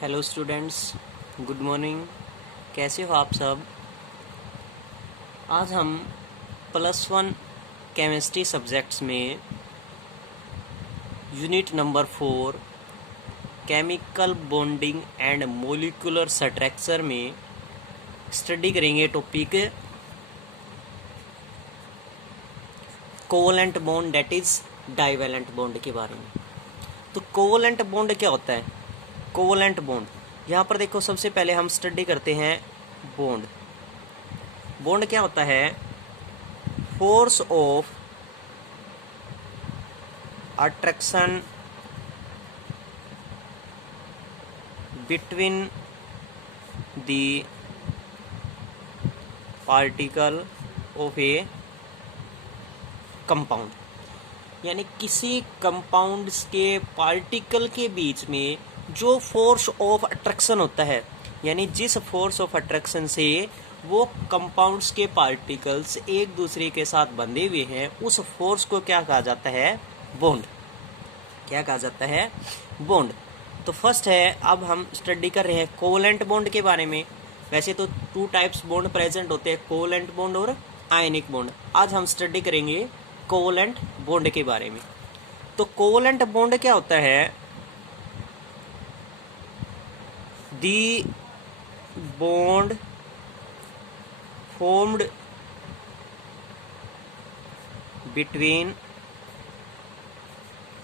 Hello students, good morning. कैसे हो आप सब? आज हम +1 केमिस्ट्री सब्जेक्ट्स में unit number 4 chemical bonding and molecular structure में स्टडी करेंगे topic covalent bond that is divalent bond के बारे में। तो कोवलेंट बॉन्ड क्या होता है? कोवलेंट बॉन्ड, यहाँ पर देखो, सबसे पहले हम स्टडी करते हैं बॉन्ड। बॉन्ड क्या होता है? Force of attraction between the particle of A compound, यानी किसी कंपाउंड्स के पार्टिकल के बीच में जो फोर्स ऑफ अट्रैक्शन होता है, यानी जिस फोर्स ऑफ अट्रैक्शन से वो कंपाउंड्स के पार्टिकल्स एक दूसरे के साथ बंधे हुए हैं, उस फोर्स को क्या कहा जाता है? बॉन्ड। क्या कहा जाता है? बॉन्ड। तो फर्स्ट है, अब हम स्टडी कर रहे हैं कोवलेंट बॉन्ड के बारे में। वैसे तो 2 टाइप्स बॉन्ड प्रेजेंट होते हैं, कोवलेंट बॉन्ड और आयनिक बॉन्ड। आज हम स्टडी करेंगे कोवलेंट बॉन्ड के बारे में। तो कोवलेंट बॉन्ड क्या होता है? The bond formed between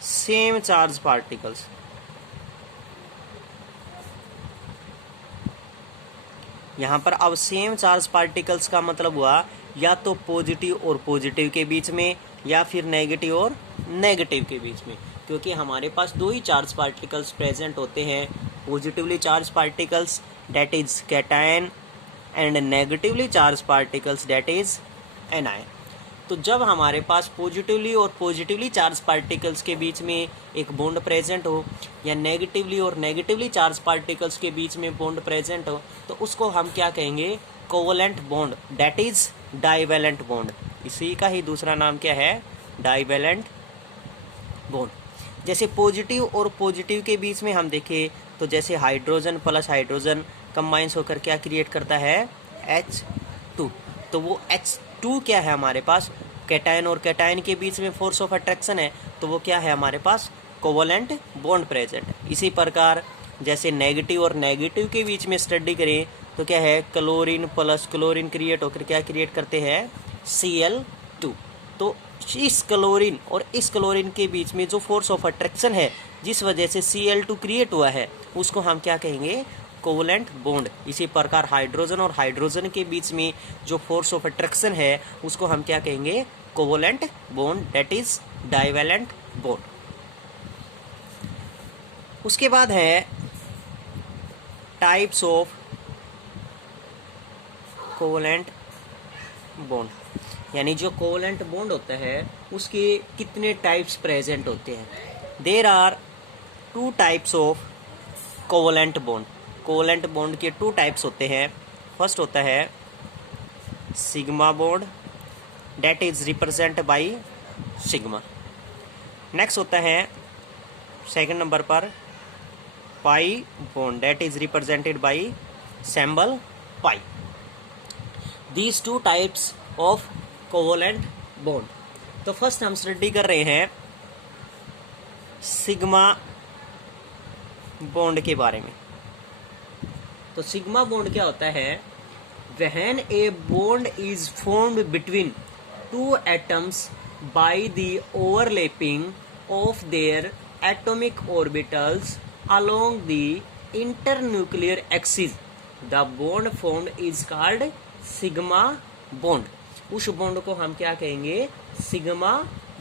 same charge particles, यहाँ पर अब सेम चार्ज पार्टिकल्स का मतलब हुआ या तो पॉजिटिव और पॉजिटिव के बीच में, या फिर नेगेटिव और नेगेटिव के बीच में, क्योंकि हमारे पास 2 ही चार्ज पार्टिकल्स प्रेजेंट होते हैं। Positively charge particles that is cation and negatively charge particles that is anion. तो जब हमारे पास पॉजिटिवली और पॉजिटिवली चार्ज पार्टिकल्स के बीच में एक बॉन्ड प्रेजेंट हो, या नेगेटिवली और नेगेटिवली चार्ज पार्टिकल्स के बीच में बॉन्ड प्रेजेंट हो, तो उसको हम क्या कहेंगे? Covalent bond that is divalent bond. इसी का ही दूसरा नाम क्या है? Divalent bond. जैसे पॉजिटिव और पॉजिटिव के बीच में हम देखें तो जैसे हाइड्रोजन प्लस हाइड्रोजन कंबाइंस होकर क्या क्रिएट करता है? H2। तो वो H2 क्या है हमारे पास? कैटायन और कैटायन के बीच में फोर्स ऑफ अट्रैक्शन है, तो वो क्या है हमारे पास? Covalent bond present. इसी प्रकार जैसे नेगेटिव और नेगेटिव के बीच में स्टडी करें तो क्या है? क्लोरीन प्लस क्लोरीन क्रिएट होकर क्या क्रिएट करते हैं? Cl2। तो इस क्लोरीन और इस क्लोरीन के बीच में जो फोर्स ऑफ अट्रैक्शन है, जिस वजह से Cl2 क्रिएट हुआ है, उसको हम क्या कहेंगे? Covalent bond. इसी प्रकार हाइड्रोजन और हाइड्रोजन के बीच में जो फोर्स ऑफ अट्रैक्शन है, उसको हम क्या कहेंगे? Covalent bond that is divalent bond. उसके बाद है टाइप्स ऑफ कोवलेंट बॉन्ड, यानी जो कोवलेंट बॉन्ड होता है उसके कितने टाइप्स प्रेजेंट होते हैं। There are 2 types of covalent bond. Covalent bond के 2 टाइप्स होते हैं। फर्स्ट होता है sigma bond that is represent by sigma. Next होता है सेकंड नंबर पर pi bond that is represented by symbol pi. These 2 types of covalent bond. तो first हम स्टडी कर रहे हैं सिग्मा बॉन्ड के बारे में। तो सिग्मा बॉन्ड क्या होता है? When a bond is formed between 2 atoms by the overlapping of their atomic orbitals along the internuclear axis, the bond formed is called sigma bond. उस बॉन्ड को हम क्या कहेंगे? सिग्मा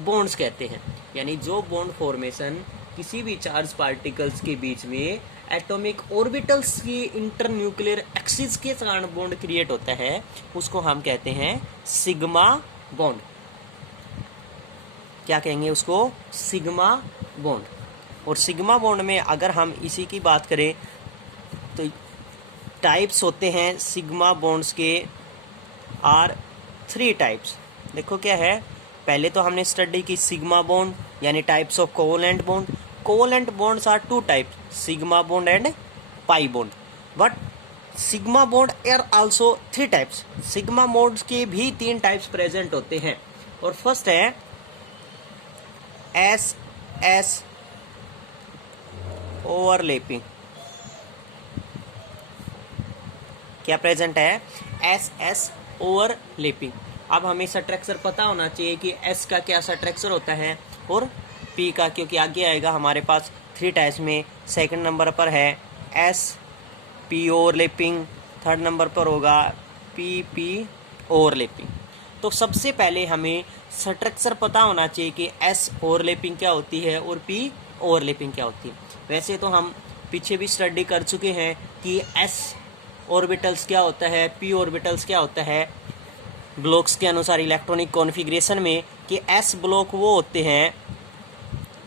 बॉन्ड्स कहते हैं। यानी जो बॉन्ड फॉर्मेशन किसी भी चार्ज पार्टिकल्स के बीच में एटॉमिक ऑर्बिटल्स की इंटरन्यूक्लियर एक्सिस के कारण बॉन्ड क्रिएट होता है, उसको हम कहते हैं सिग्मा बॉन्ड। क्या कहेंगे उसको? Sigma bond. और सिग्मा बॉन्ड में अगर हम इसी की बात करें तो टाइप्स होते हैं सिग्मा बॉन्ड्स के आर 3 टाइप्स। देखो क्या है, पहले तो हमने स्टडी की सिग्मा बॉन्ड यानी types of covalent bond. Covalent bonds are 2 types, sigma bond and pi bond. But sigma bond are also 3 types. Sigma bonds के भी 3 टाइप्स प्रेजेंट होते हैं। और फर्स्ट है एस एस ओवरलैपिंग। क्या प्रेजेंट है? S S overlapping. अब हमें स्ट्रक्चर पता होना चाहिए कि एस का क्या स्ट्रक्चर होता है और पी का, क्योंकि आगे आएगा हमारे पास 3 टाइप्स में। सेकंड नंबर पर है S P overlapping, third number पर होगा पी पी ओवरलैपिंग। तो सबसे पहले हमें स्ट्रक्चर पता होना चाहिए कि एस ओवरलैपिंग क्या होती है और पी ओवरलैपिंग क्या होती है। वैसे तो हम पीछे भी स्टडी कर चुके हैं कि एस ऑर्बिटल्स क्या होता है, पी ऑर्बिटल्स क्या होता है ब्लॉक्स के अनुसार इलेक्ट्रॉनिक कॉन्फ़िगरेशन में, कि एस ब्लॉक वो होते हैं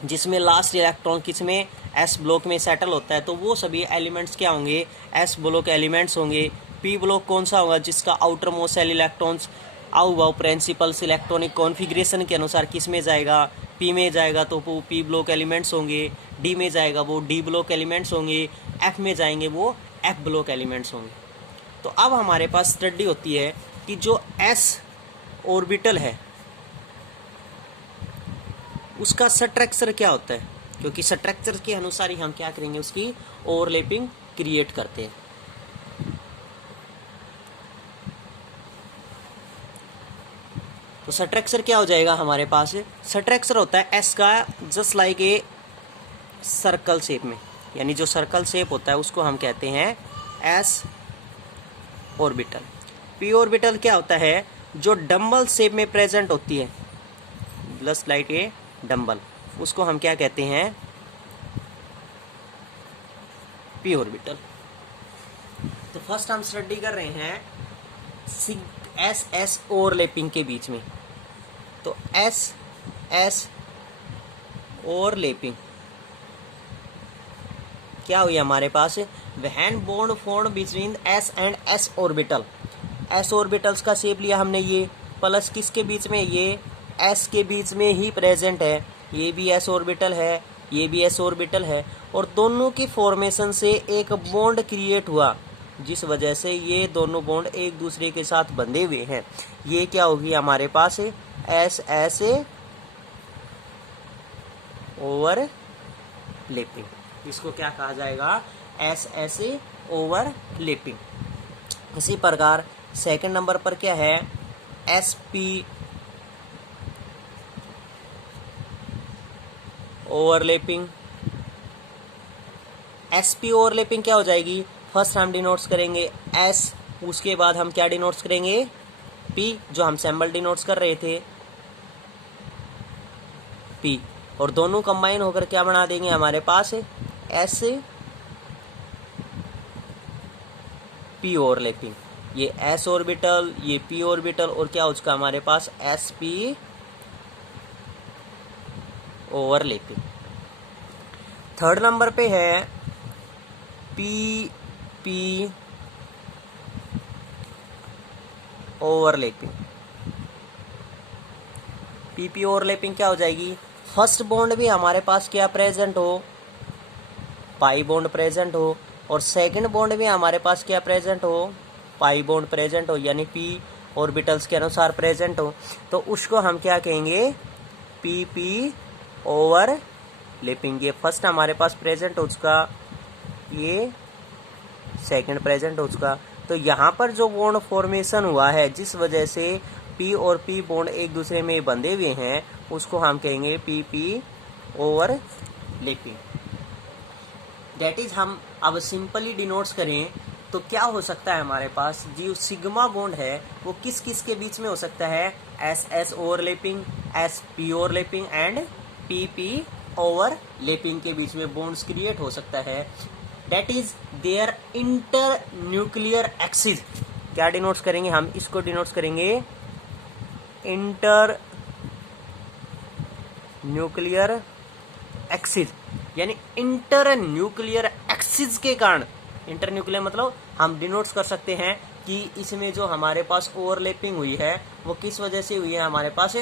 जिसमें लास्ट इलेक्ट्रॉन किसमें एस ब्लॉक में सेटल होता है, तो वो सभी एलिमेंट्स क्या होंगे? एस ब्लॉक एलिमेंट्स होंगे। पी ब्लॉक कौन सा होगा? जिसका आउटर मोस्ट सेल इलेक्ट्रॉन्स आउ प्रिंसिपल्स इलेक्ट्रॉनिक कॉन्फ़िगरेशन के अनुसार किस में जाएगा? पी में जाएगा तो वो पी ब्लॉक एलिमेंट्स होंगे। डी में जाएगा वो डी ब्लॉक एलिमेंट्स होंगे। एफ में जाएंगे वो एफ ब्लॉक एलिमेंट्स होंगे। तो अब हमारे पास स्टडी होती है कि जो एस ऑर्बिटल है उसका स्ट्रक्चर क्या होता है, क्योंकि स्ट्रक्चर के अनुसार ही हम क्या करेंगे? उसकी ओवरलैपिंग क्रिएट करते हैं। तो स्ट्रक्चर क्या हो जाएगा हमारे पास? स्ट्रक्चर होता है एस का just like a circle shape में, यानी जो सर्कल शेप होता है उसको हम कहते हैं एस ऑर्बिटल। पी ऑर्बिटल क्या होता है? जो डम्बल शेप में प्रेजेंट होती है, जस्ट लाइक ए डम्बल, उसको हम क्या कहते हैं? P orbital. तो फर्स्ट हम स्टडी कर रहे हैं एस एस ओवरलैपिंग के बीच में। तो एस एस ओवरलैपिंग क्या हुई हमारे पास? When bond formed between S and S orbital. S orbitals का शेप लिया हमने, ये प्लस किसके बीच में? ये एस के बीच में ही प्रेजेंट है। ये भी एस ऑर्बिटल है, ये भी एस ऑर्बिटल है, और दोनों की फॉर्मेशन से एक बॉन्ड क्रिएट हुआ, जिस वजह से ये दोनों बॉन्ड एक दूसरे के साथ बंधे हुए हैं। ये क्या होगी हमारे पास? S S overlapping. इसको क्या कहा जाएगा? S S overlapping. इसी प्रकार सेकंड नंबर पर क्या है? S P overlapping. S P overlapping क्या हो जाएगी? फर्स्ट हम डिनोट्स करेंगे एस, उसके बाद हम क्या डिनोट्स करेंगे? पी, जो हम सिंबल डिनोट्स कर रहे थे पी, और दोनों कंबाइन होकर क्या बना देंगे हमारे पास? S P overlapping. ये एस ऑर्बिटल, ये पी ऑर्बिटल, और क्या उसका हमारे पास? S P overlapping. Third number पे है P P overlapping. P P overlapping क्या हो जाएगी? फर्स्ट बॉन्ड भी हमारे पास क्या प्रेजेंट हो? पाई बॉन्ड प्रेजेंट हो, और सेकंड बॉन्ड में हमारे पास क्या प्रेजेंट हो? पाई बॉन्ड प्रेजेंट हो, यानी पी ऑर्बिटल्स के अनुसार प्रेजेंट हो। तो उसको हम क्या कहेंगे? P P overlapping. ये फर्स्ट हमारे पास प्रेजेंट हो उसका, ये सेकंड प्रेजेंट हो उसका। तो यहाँ पर जो बॉन्ड फॉर्मेशन हुआ है, जिस वजह से पी और पी बॉन्ड एक दूसरे में बंधे हुए हैं, उसको हम कहेंगे P P overlapping. That is हम अब सिंपली डिनोट्स करें तो क्या हो सकता है हमारे पास? जो सिग्मा बॉन्ड है वो किस किस के बीच में हो सकता है? S S overlapping, S P overlapping and P P overlapping के बीच में बॉन्ड्स क्रिएट हो सकता है। That is their inter nuclear axis. क्या डिनोट्स करेंगे हम? इसको डिनोट्स करेंगे इंटर न्यूक्लियर एक्सिस, यानी इंटर न्यूक्लियर एक्सिस के कारण। इंटर न्यूक्लियर मतलब हम डिनोट्स कर सकते हैं कि इसमें जो हमारे पास ओवरलैपिंग हुई है वो किस वजह से हुई है हमारे पास?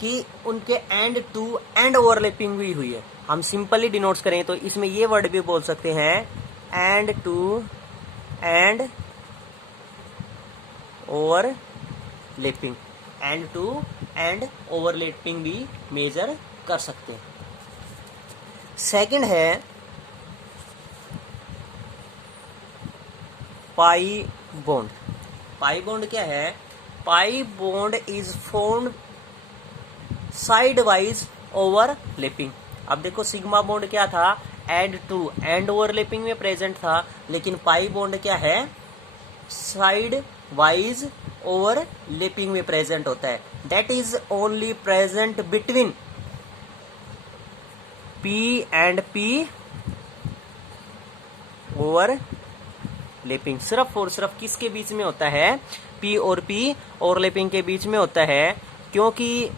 कि उनके एंड टू एंड ओवरलैपिंग भी हुई है। हम सिंपली डिनोट्स करें तो इसमें ये वर्ड भी बोल सकते हैं end to end overlapping, end to end overlapping भी मेजर कर सकते हैं। सेकंड है पाई बॉन्ड। पाई बॉन्ड क्या है? Pi bond is formed side wise overlapping. अब देखो सिग्मा बॉन्ड क्या था? एंड टू एंड ओवरलैपिंग में प्रेजेंट था, लेकिन पाई बॉन्ड क्या है? साइड वाइज ओवरलैपिंग में प्रेजेंट होता है। That is only present between P and P overlapping. सिर्फ और सिर्फ किसके बीच में होता है? पी और पी ओवरलैपिंग के बीच में होता है, क्योंकि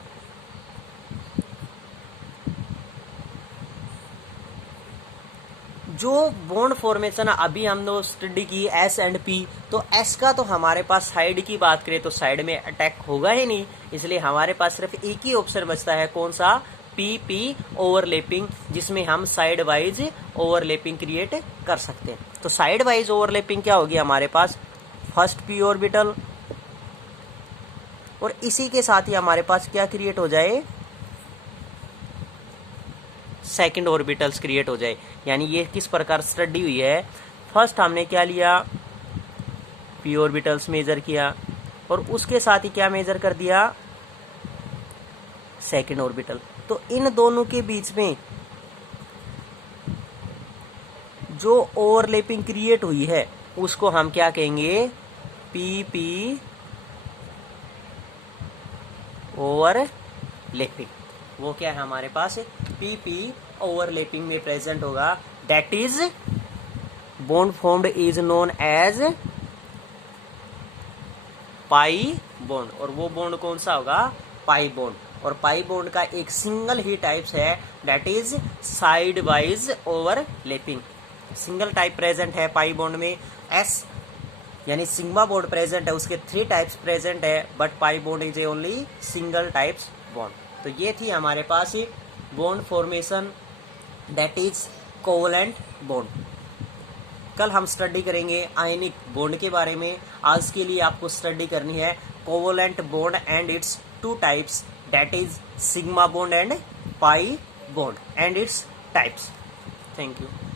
जो बॉन्ड फॉर्मेशन अभी हम लोग स्टडी की एस एंड पी, तो एस का तो हमारे पास साइड की बात करें तो साइड में अटैक होगा ही नहीं, इसलिए हमारे पास सिर्फ एक ही ऑप्शन बचता है, कौन सा? पी पी ओवरलैपिंग, जिसमें हम साइड वाइज ओवरलैपिंग क्रिएट कर सकते हैं। तो साइड वाइज ओवरलैपिंग क्या होगी हमारे पास? फर्स्ट पी ऑर्बिटल, और इसी के साथ ही हमारे पास क्या क्रिएट हो जाए? सेकंड ऑर्बिटल्स क्रिएट हो जाए। यानी ये किस प्रकार स्टडी हुई है? फर्स्ट हमने क्या लिया? पी ऑर्बिटल्स मेजर किया, और उसके साथ ही क्या मेजर कर दिया? Second orbital. तो इन दोनों के बीच में जो ओवरलैपिंग क्रिएट हुई है उसको हम क्या कहेंगे? P P overlapping. वो क्या है हमारे पास? पी पी ओवरलैपिंग में प्रेजेंट होगा। That is bond formed is known as pi bond. और वो बॉन्ड कौन सा होगा? Pi bond. और पाई बॉन्ड का एक सिंगल ही टाइप्स है, that is side wise overlapping. Single type present है पाई बॉन्ड में। एस यानी सिग्मा बॉन्ड प्रेजेंट है, उसके 3 टाइप्स प्रेजेंट है, but pi bond is only single types bond. तो ये थी हमारे पास bond formation, that is covalent bond. कल हम स्टडी करेंगे आयनिक बॉन्ड के बारे में। आज के लिए आपको स्टडी करनी है covalent bond and it's 2 types, that is sigma bond and pi bond and its types. Thank you.